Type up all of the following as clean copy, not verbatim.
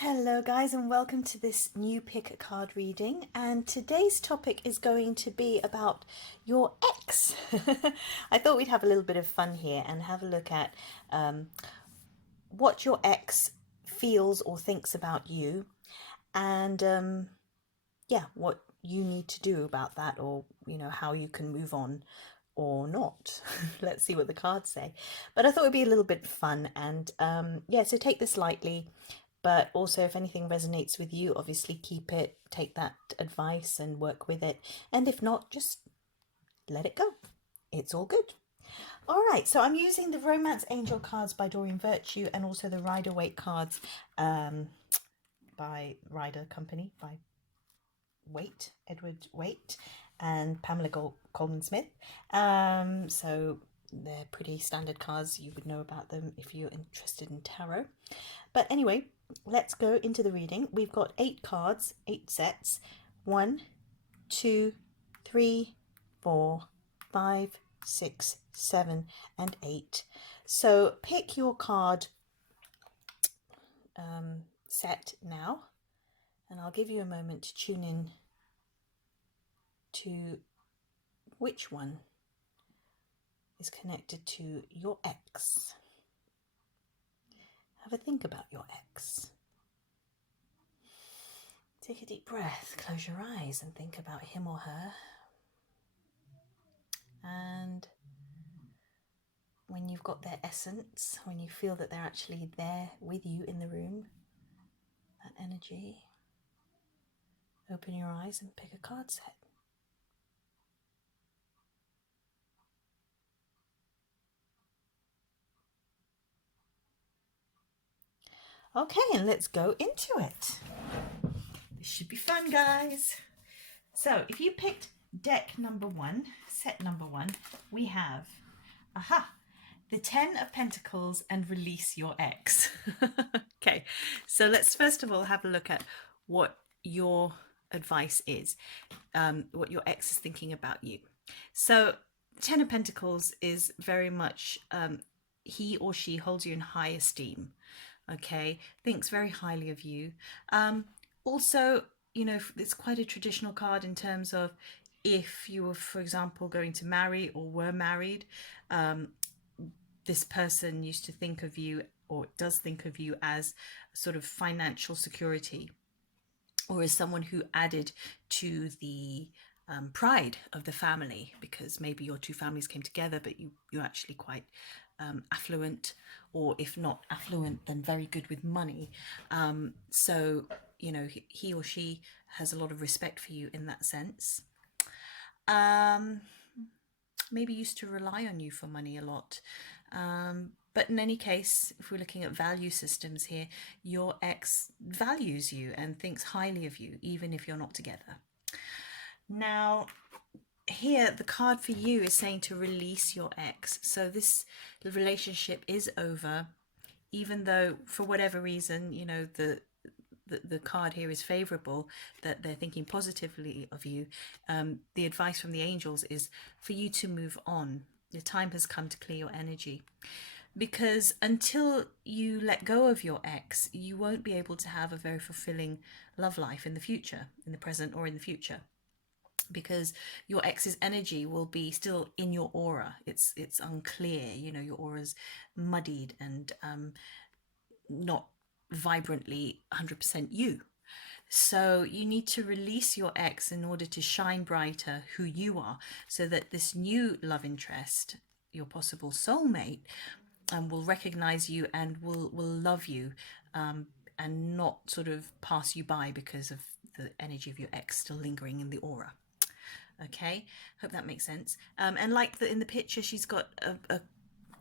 Hello guys, and welcome to this new pick a card reading, and today's topic is going to be about your ex. I thought we'd have a little bit of fun here and have a look at what your ex feels or thinks about you, and yeah, what you need to do about that, or how you can move on or not. Let's see what the cards say. But I thought it'd be a little bit fun, and yeah, so take this lightly. But also, if anything resonates with you, obviously keep it, take that advice and work with it. And if not, just let it go. It's all good. All right, so I'm using the Romance Angel cards by Doreen Virtue and also the Rider Waite cards by Rider Company by Waite, Edward Waite, and Pamela Coleman Smith. So they're pretty standard cards. You would know about them if you're interested in tarot. But anyway, let's go into the reading. We've got 8 cards, 8 sets. 1, 2, 3, 4, 5, 6, 7, and 8. So pick your card set now, and I'll give you a moment to tune in to which one is connected to your ex. Have a think about your ex. Take a deep breath, close your eyes and think about him or her. And when you've got their essence, when you feel that they're actually there with you in the room, that energy, open your eyes and pick a card set. Okay, and let's go into it. This should be fun, guys. So if you picked deck number 1, set number 1, we have, the 10 of Pentacles and release your ex. Okay, so let's first of all have a look at what your advice is, what your ex is thinking about you. So 10 of Pentacles is very much he or she holds you in high esteem. Okay, thinks very highly of you. Also, it's quite a traditional card in terms of if you were, for example, going to marry or were married, this person used to think of you, or does think of you, as sort of financial security, or as someone who added to the pride of the family, because maybe your two families came together, but you're actually quite affluent, or if not affluent, then very good with money. So, he or she has a lot of respect for you in that sense. Maybe used to rely on you for money a lot. But in any case, if we're looking at value systems here, your ex values you and thinks highly of you, even if you're not together. Now, here, the card for you is saying to release your ex. So this relationship is over, even though for whatever reason, the card here is favorable, that they're thinking positively of you. The advice from the angels is for you to move on. The time has come to clear your energy, because until you let go of your ex, you won't be able to have a very fulfilling love life in the future, in the present or in the future, because your ex's energy will be still in your aura. It's unclear, your aura's muddied and not vibrantly 100% you. So you need to release your ex in order to shine brighter who you are, so that this new love interest, your possible soulmate, will recognize you and will love you, and not sort of pass you by because of the energy of your ex still lingering in the aura. Okay, hope that makes sense. And like in the picture, she's got a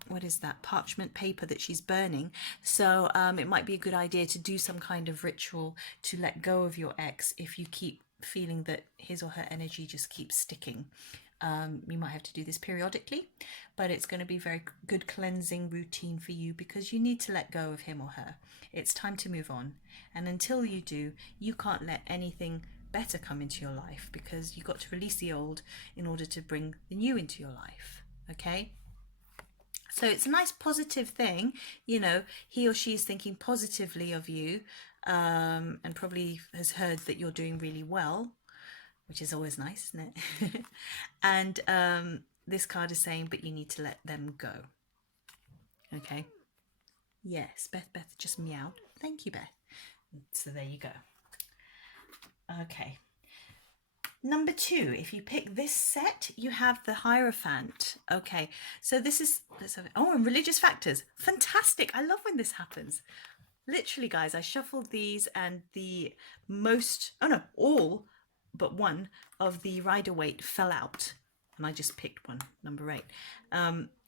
what is that, parchment paper that she's burning. So it might be a good idea to do some kind of ritual to let go of your ex if you keep feeling that his or her energy just keeps sticking. You might have to do this periodically, but it's going to be a very good cleansing routine for you, because you need to let go of him or her. It's time to move on, and until you do, you can't let anything better come into your life, because you've got to release the old in order to bring the new into your life. Okay, So it's a nice positive thing, you know, he or she is thinking positively of you, and probably has heard that you're doing really well, which is always nice, isn't it? And this card is saying, but you need to let them go. Okay. Yes, Beth just meowed. Thank you, Beth. So there you go. Okay. Number 2, if you pick this set, you have the Hierophant. Okay, so this is, let's have it. Oh, and religious factors. Fantastic. I love when this happens. Literally, guys, I shuffled these and all but one of the Rider-Waite fell out. And I just picked one, number 8.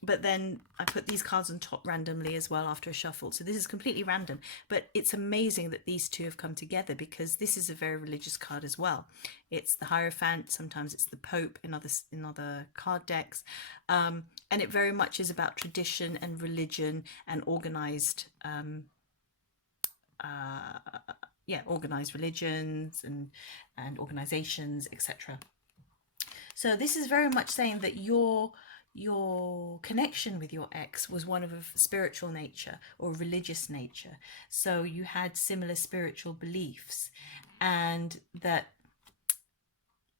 But then I put these cards on top randomly as well after a shuffle. So this is completely random. But it's amazing that these two have come together, because this is a very religious card as well. It's the Hierophant. Sometimes it's the Pope in other card decks. And it very much is about tradition and religion and organized organized religions and organizations, etc. So this is very much saying that your connection with your ex was one of a spiritual nature or religious nature. So you had similar spiritual beliefs, and that,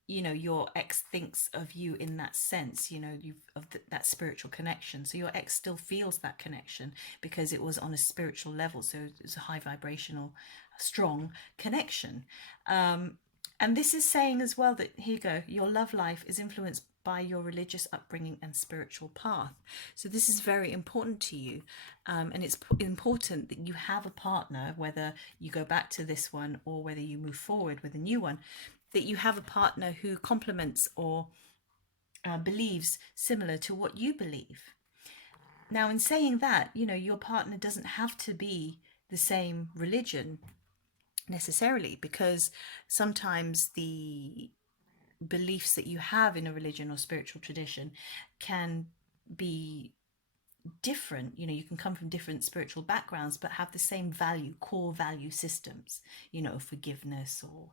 you know, your ex thinks of you in that sense, you know, that spiritual connection. So your ex still feels that connection because it was on a spiritual level. So it's a high vibrational, strong connection. And this is saying as well that, here you go, your love life is influenced by your religious upbringing and spiritual path. So this is very important to you. And it's important that you have a partner, whether you go back to this one or whether you move forward with a new one, that you have a partner who complements or believes similar to what you believe. Now, in saying that, you know, your partner doesn't have to be the same religion necessarily, because sometimes the beliefs that you have in a religion or spiritual tradition can be different. You know, you can come from different spiritual backgrounds but have the same core value systems, you know, forgiveness or,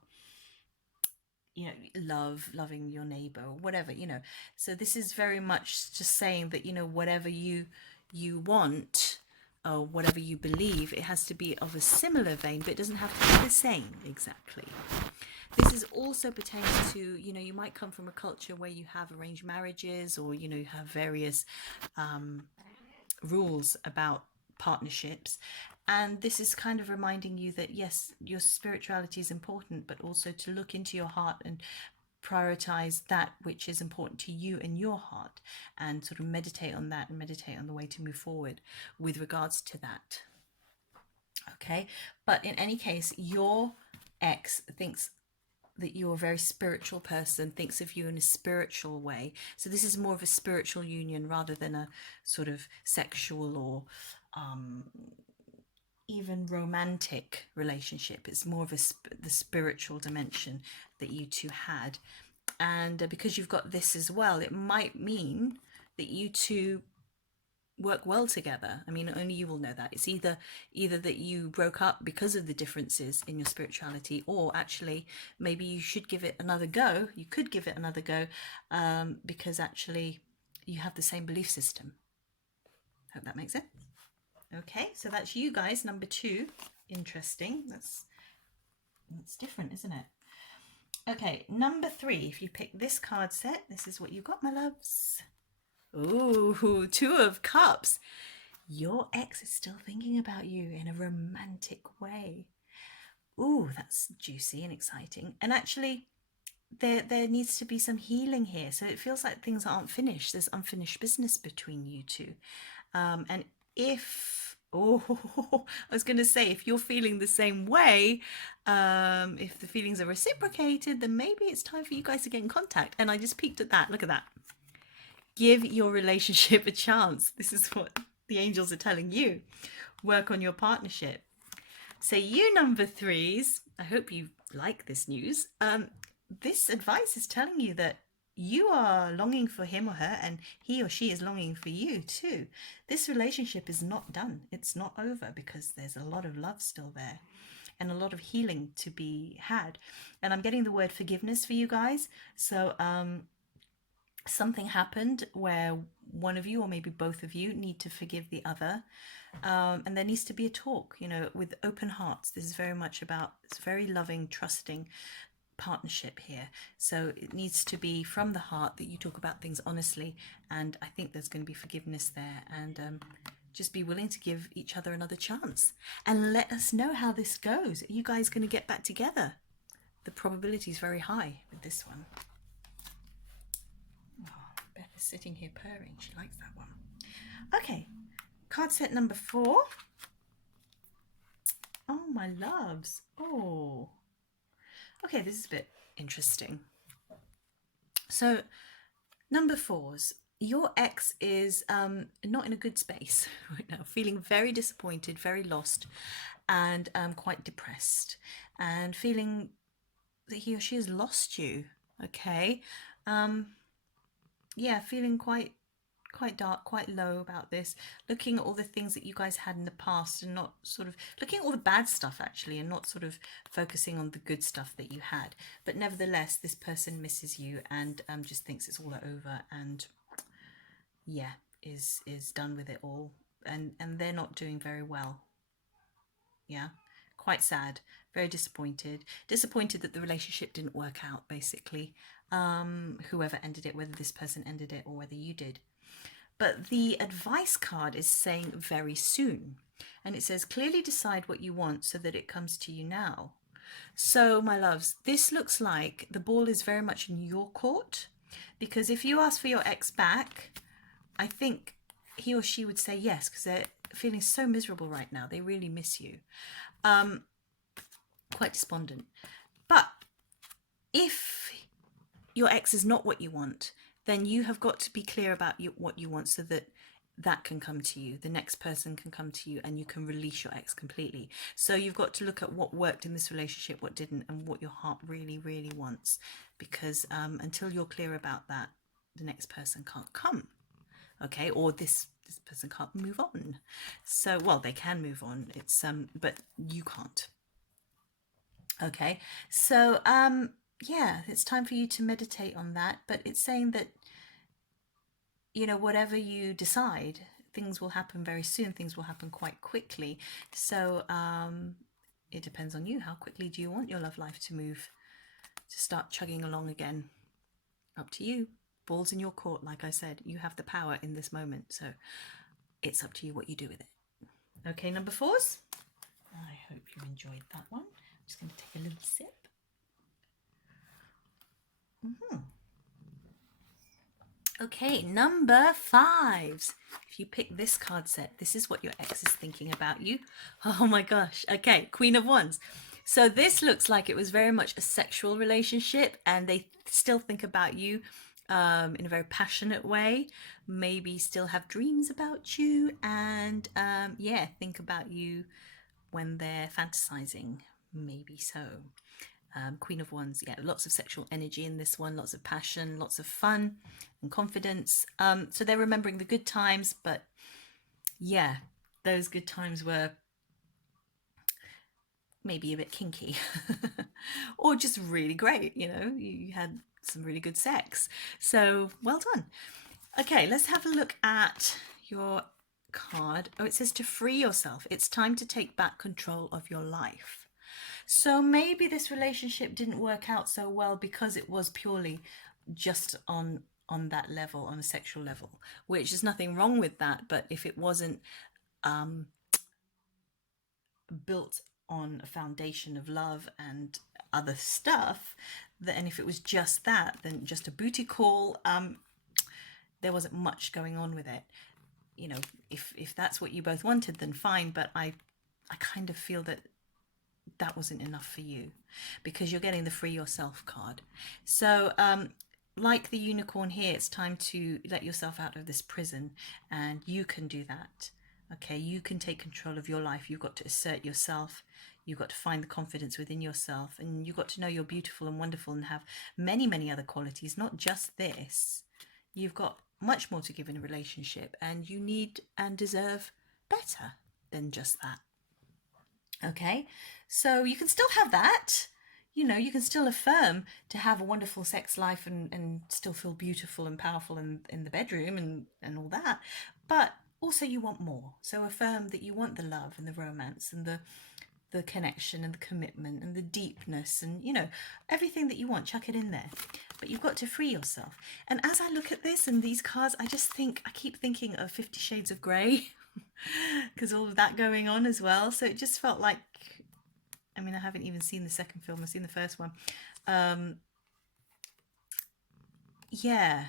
you know, loving your neighbor or whatever, you know. So this is very much just saying that, you know, whatever you want or whatever you believe, it has to be of a similar vein, but it doesn't have to be the same exactly. This is also pertaining to, you know, you might come from a culture where you have arranged marriages, or, you know, you have various rules about partnerships. And this is kind of reminding you that, yes, your spirituality is important, but also to look into your heart and prioritize that which is important to you in your heart, and sort of meditate on that and meditate on the way to move forward with regards to that. Okay, but in any case, your ex thinks that you're a very spiritual person, thinks of you in a spiritual way. So this is more of a spiritual union rather than a sort of sexual or even romantic relationship. It's more of the spiritual dimension that you two had. And because you've got this as well, it might mean that you two work well together. I mean, only you will know that. It's either that you broke up because of the differences in your spirituality, or actually maybe you should give it another go. You could give it another go, because actually you have the same belief system. Hope that makes sense. Okay, so that's you guys, number 2. Interesting. That's different, isn't it? Okay, number 3. If you pick this card set, this is what you got, my loves. Ooh, 2 of Cups. Your ex is still thinking about you in a romantic way. Ooh, that's juicy and exciting. And actually, there needs to be some healing here. So it feels like things aren't finished. There's unfinished business between you two. And if, I was going to say, if you're feeling the same way, if the feelings are reciprocated, then maybe it's time for you guys to get in contact. And I just peeked at that. Look at that. Give your relationship a chance. This is what the angels are telling you. Work on your partnership. So you number 3s, I hope you like this news. This advice is telling you that you are longing for him or her, and he or she is longing for you too. This relationship is not done. It's not over, because there's a lot of love still there and a lot of healing to be had. And I'm getting the word forgiveness for you guys. So something happened where one of you or maybe both of you need to forgive the other, and there needs to be a talk, with open hearts. This is very much about, it's very loving, trusting partnership here. So it needs to be from the heart that you talk about things honestly, and I think there's going to be forgiveness there, and just be willing to give each other another chance and let us know how this goes. Are you guys going to get back together? The probability is very high with this one. Oh, Beth is sitting here purring. She likes that one. Okay, card set number 4. Oh, my loves. Oh, okay, this is a bit interesting. So, number 4s, your ex is not in a good space right now, feeling very disappointed, very lost, and quite depressed, and feeling that he or she has lost you. Okay, yeah, feeling quite dark, quite low about this, looking at all the things that you guys had in the past and not sort of looking at all the bad stuff actually, and not sort of focusing on the good stuff that you had. But nevertheless, this person misses you and just thinks it's all over, and yeah, is done with it all, and they're not doing very well. Yeah, quite sad, very disappointed that the relationship didn't work out, basically. Whoever ended it, whether this person ended it or whether you did. But the advice card is saying very soon. And it says, clearly decide what you want so that it comes to you now. So, my loves, this looks like the ball is very much in your court. Because if you ask for your ex back, I think he or she would say yes, because they're feeling so miserable right now. They really miss you. Quite despondent. But if your ex is not what you want, then you have got to be clear about what you want so that that can come to you. The next person can come to you and you can release your ex completely. So you've got to look at what worked in this relationship, what didn't, and what your heart really, really wants. Because until you're clear about that, the next person can't come. Okay, or this person can't move on. So, well, they can move on. It's but you can't. Okay, so yeah, it's time for you to meditate on that. But it's saying that, whatever you decide, things will happen very soon. Things will happen quite quickly. So it depends on you. How quickly do you want your love life to move, to start chugging along again? Up to you. Ball's in your court, like I said. You have the power in this moment. So it's up to you what you do with it. Okay, number 4s. I hope you enjoyed that one. I'm just going to take a little sip. Okay, number 5s. If you pick this card set, this is what your ex is thinking about you. Oh my gosh. Okay, Queen of Wands. So this looks like it was very much a sexual relationship, and they still think about you in a very passionate way. Maybe still have dreams about you, and yeah, think about you when they're fantasizing. Maybe so. Queen of Wands, yeah, lots of sexual energy in this one, lots of passion, lots of fun and confidence. So they're remembering the good times, but yeah, those good times were maybe a bit kinky or just really great. You had some really good sex. So well done. Okay, let's have a look at your card. Oh, it says to free yourself. It's time to take back control of your life. So maybe this relationship didn't work out so well because it was purely just on that level, on a sexual level, which is nothing wrong with that. But if it wasn't built on a foundation of love and other stuff, and if it was just that, then just a booty call, there wasn't much going on with it. If that's what you both wanted, then fine. But I kind of feel that wasn't enough for you, because you're getting the free yourself card. So like the unicorn here, it's time to let yourself out of this prison, and you can do that. Okay, you can take control of your life. You've got to assert yourself. You've got to find the confidence within yourself, and you've got to know you're beautiful and wonderful and have many, many other qualities, not just this. You've got much more to give in a relationship, and you need and deserve better than just that. Okay, so you can still have that. you know, you can still affirm to have a wonderful sex life and still feel beautiful and powerful in the bedroom and all that. But also you want more. So affirm that you want the love and the romance and the connection and the commitment and the deepness and, you know, everything that you want, chuck it in there. But you've got to free yourself. And as I look at this and these cards, I just think, I keep thinking of 50 Shades of Grey because all of that going on as well. So it just felt like, I mean, I haven't even seen the second film, I've seen the first one. Yeah,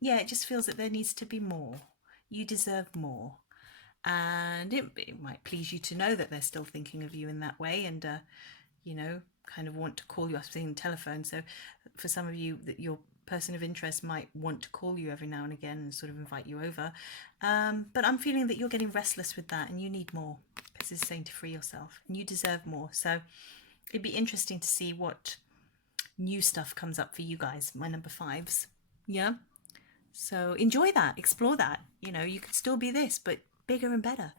it just feels that there needs to be more. You deserve more. And it might please you to know that they're still thinking of you in that way and, you know, kind of want to call you. I've seen telephone. So for some of you, that your person of interest might want to call you every now and again and sort of invite you over. But I'm feeling that you're getting restless with that and you need more because it's saying to free yourself and you deserve more. So it'd be interesting to see what new stuff comes up for you guys, my number fives. Yeah. So enjoy that, explore that. You know, you could still be this, but bigger and better.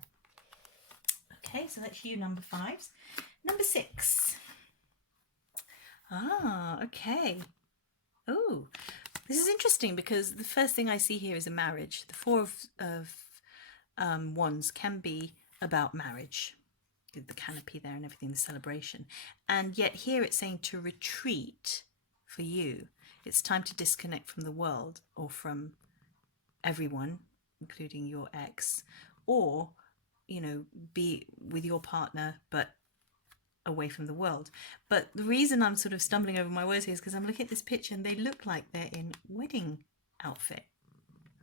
Okay, so that's you, number fives. Number six. Ah, okay. Oh, this is interesting because the first thing I see here is a marriage. The four of wands can be about marriage, the canopy there and everything, the celebration. And yet here it's saying to retreat for you. It's time to disconnect from the world or from everyone, including your ex, or, you know, be with your partner but away from the world. But the reason I'm sort of stumbling over my words here is because I'm looking at this picture and they look like they're in wedding outfit,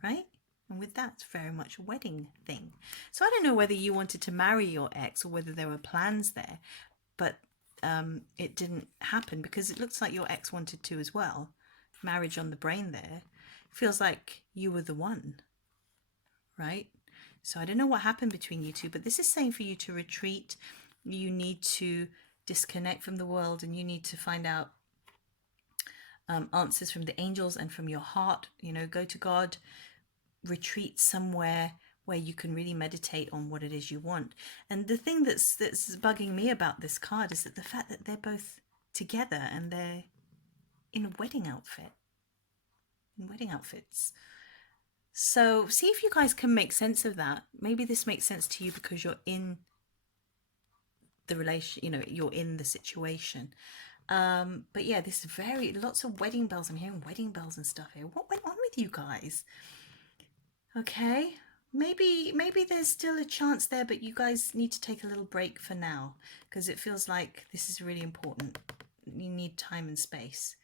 right? And with that, it's very much a wedding thing. So I don't know whether you wanted to marry your ex or whether there were plans there, but it didn't happen because it looks like your ex wanted to as well. Marriage on the brain there. Feels like you were the one, right? So I don't know what happened between you two, but this is saying for you to retreat. You need to disconnect from the world and you need to find out answers from the angels and from your heart. You know, go to God, retreat somewhere where you can really meditate on what it is you want. And the thing that's bugging me about this card is that the fact that they're both together and they're in a wedding outfit, in wedding outfits. So see if you guys can make sense of that. Maybe this makes sense to you because you're in the relation, you know, you're in the situation. But yeah, this is very, lots of wedding bells. I'm hearing wedding bells and stuff here. What went on with you guys? Okay, maybe there's still a chance there, but you guys need to take a little break for now because it feels like this is really important. You need time and space.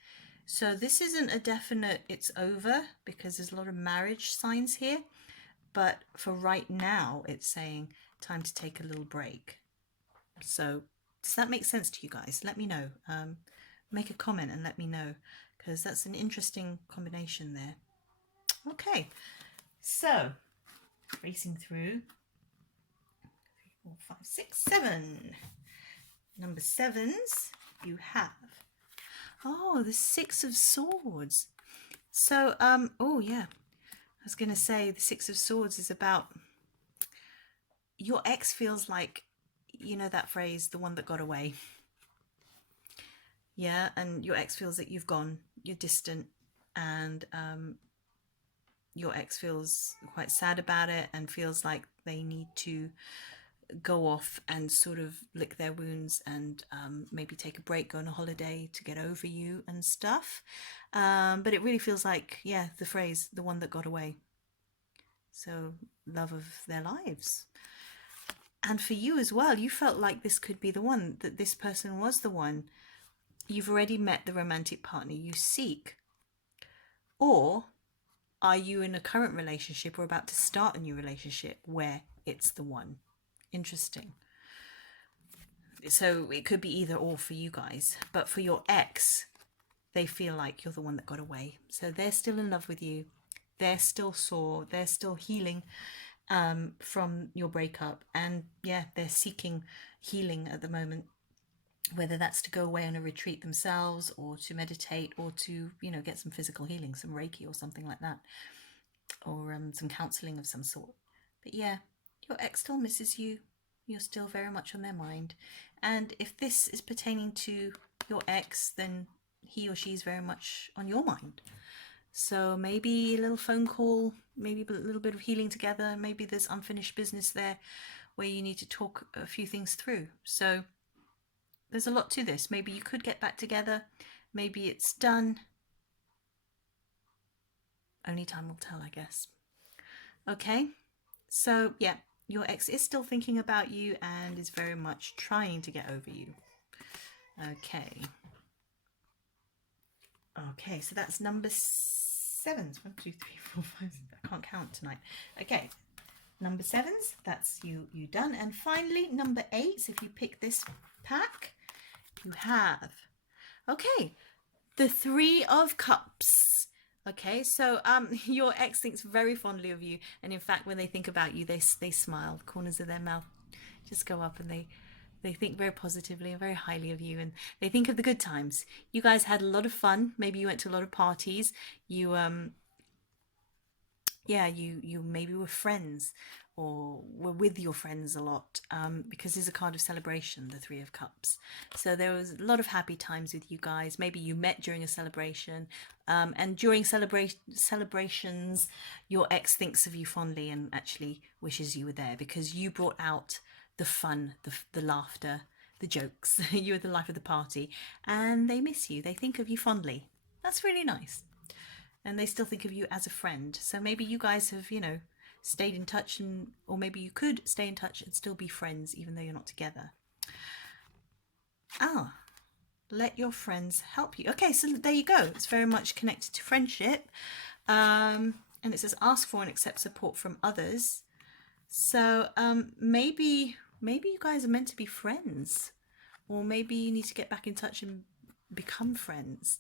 So this isn't a definite it's over because there's a lot of marriage signs here, but for right now it's saying time to take a little break. So does that make sense to you guys? Let me know. Make a comment and let me know because that's an interesting combination there. Okay, so racing through 3, 4, 5, 6, 7. Number sevens, you have, oh, the Six of Swords. So, oh yeah, I was going to say the Six of Swords is about your ex feels like, you know that phrase, the one that got away. Yeah, and your ex feels that you've gone, you're distant, and your ex feels quite sad about it and feels like they need to go off and sort of lick their wounds and maybe take a break, go on a holiday to get over you and stuff. But it really feels like, yeah, the phrase, the one that got away. So love of their lives. And for you as well, you felt like this could be the one, that this person was the one. You've already met the romantic partner you seek. Or are you in a current relationship or about to start a new relationship where it's the one? Interesting. So it could be either or for you guys. But for your ex, they feel like you're the one that got away. So they're still in love with you. They're still sore. They're still healing from your breakup. And yeah, they're seeking healing at the moment. Whether that's to go away on a retreat themselves or to meditate or to, you know, get some physical healing, some Reiki or something like that. Or some counselling of some sort. But yeah, your ex still misses you. You're still very much on their mind. And if this is pertaining to your ex, then he or she is very much on your mind. So maybe a little phone call, maybe a little bit of healing together. Maybe there's unfinished business there where you need to talk a few things through. So there's a lot to this. Maybe you could get back together. Maybe it's done. Only time will tell, I guess. Okay, so yeah, your ex is still thinking about you and is very much trying to get over you. Okay. Okay, so that's number 7. 1, 2, 3, 4, 5. I can't count tonight. Okay, number 7s, that's you done. And finally, number 8. So if you pick this pack, you have, okay, the 3 of Cups. Okay, so your ex thinks very fondly of you, and in fact, when they think about you, they smile. The corners of their mouth just go up, and they think very positively and very highly of you, and they think of the good times. You guys had a lot of fun. Maybe you went to a lot of parties. You yeah, you maybe were friends or were with your friends a lot, because there's a card of celebration, the 3 of Cups. So there was a lot of happy times with you guys. Maybe you met during a celebration, and during celebrations, your ex thinks of you fondly and actually wishes you were there because you brought out the fun, the laughter, the jokes. You were the life of the party, and they miss you. They think of you fondly. That's really nice. And they still think of you as a friend. So maybe you guys have, stayed in touch, or maybe you could stay in touch and still be friends even though you're not together. Let your friends help you. Okay, so there you go. It's very much connected to friendship. And it says ask for and accept support from others. So maybe you guys are meant to be friends, or maybe you need to get back in touch and become friends.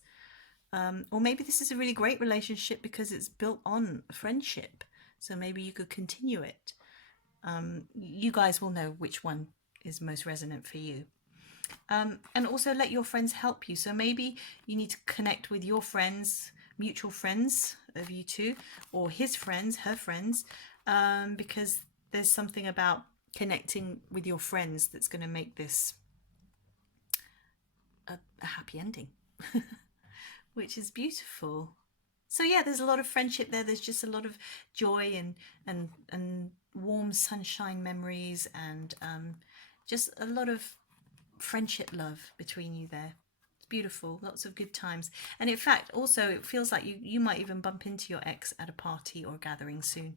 Or maybe this is a really great relationship because it's built on friendship. So maybe you could continue it. You guys will know which one is most resonant for you. And also let your friends help you. So maybe you need to connect with your friends, mutual friends of you two, or his friends, her friends, because there's something about connecting with your friends that's going to make this a happy ending, which is beautiful. So yeah, there's a lot of friendship there. There's just a lot of joy and warm sunshine memories, and just a lot of friendship love between you there. It's beautiful. Lots of good times. And in fact, also it feels like you might even bump into your ex at a party or a gathering soon,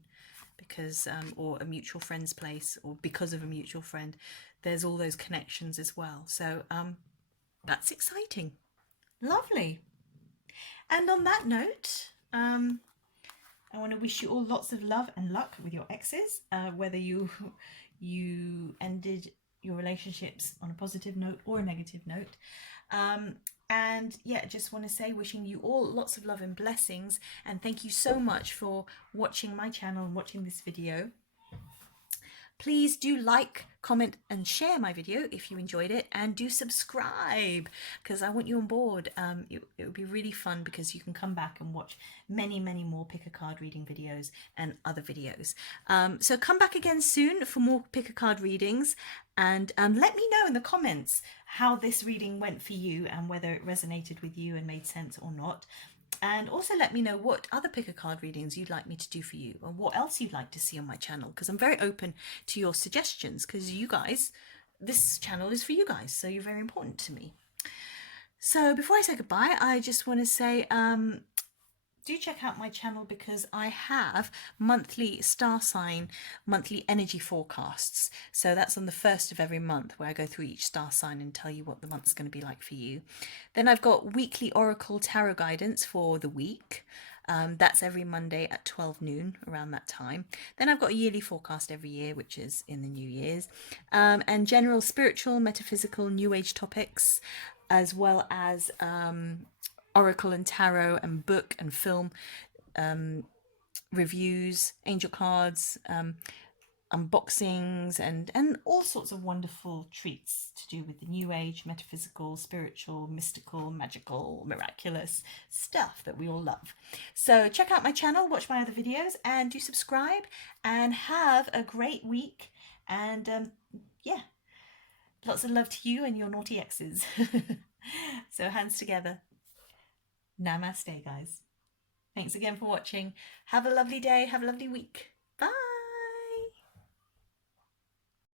because or a mutual friend's place, or because of a mutual friend. There's all those connections as well. So that's exciting. Lovely. And on that note, I want to wish you all lots of love and luck with your exes, whether you ended your relationships on a positive note or a negative note. And yeah, just want to say, wishing you all lots of love and blessings, and thank you so much for watching my channel and watching this video. Please do like, comment and share my video if you enjoyed it, and do subscribe because I want you on board. It would be really fun because you can come back and watch many more pick a card reading videos and other videos. So come back again soon for more pick a card readings, and let me know in the comments how this reading went for you and whether it resonated with you and made sense or not. And also let me know what other pick a card readings you'd like me to do for you, or what else you'd like to see on my channel, because I'm very open to your suggestions, because you guys, this channel is for you guys, so you're very important to me. So before I say goodbye, I just want to say do check out my channel, because I have monthly star sign, monthly energy forecasts. So that's on the 1st of every month, where I go through each star sign and tell you what the month's going to be like for you. Then I've got weekly oracle tarot guidance for the week. That's every Monday at 12 noon, around that time. Then I've got a yearly forecast every year, which is in the New Year's, and general spiritual, metaphysical, New Age topics, as well as oracle and tarot and book and film reviews, angel cards, unboxings, and all sorts of wonderful treats to do with the New Age, metaphysical, spiritual, mystical, magical, miraculous stuff that we all love. So check out my channel, watch my other videos, and do subscribe, and have a great week. And yeah, lots of love to you and your naughty exes. So hands together. Namaste, guys. Thanks again for watching. Have a lovely day. Have a lovely week.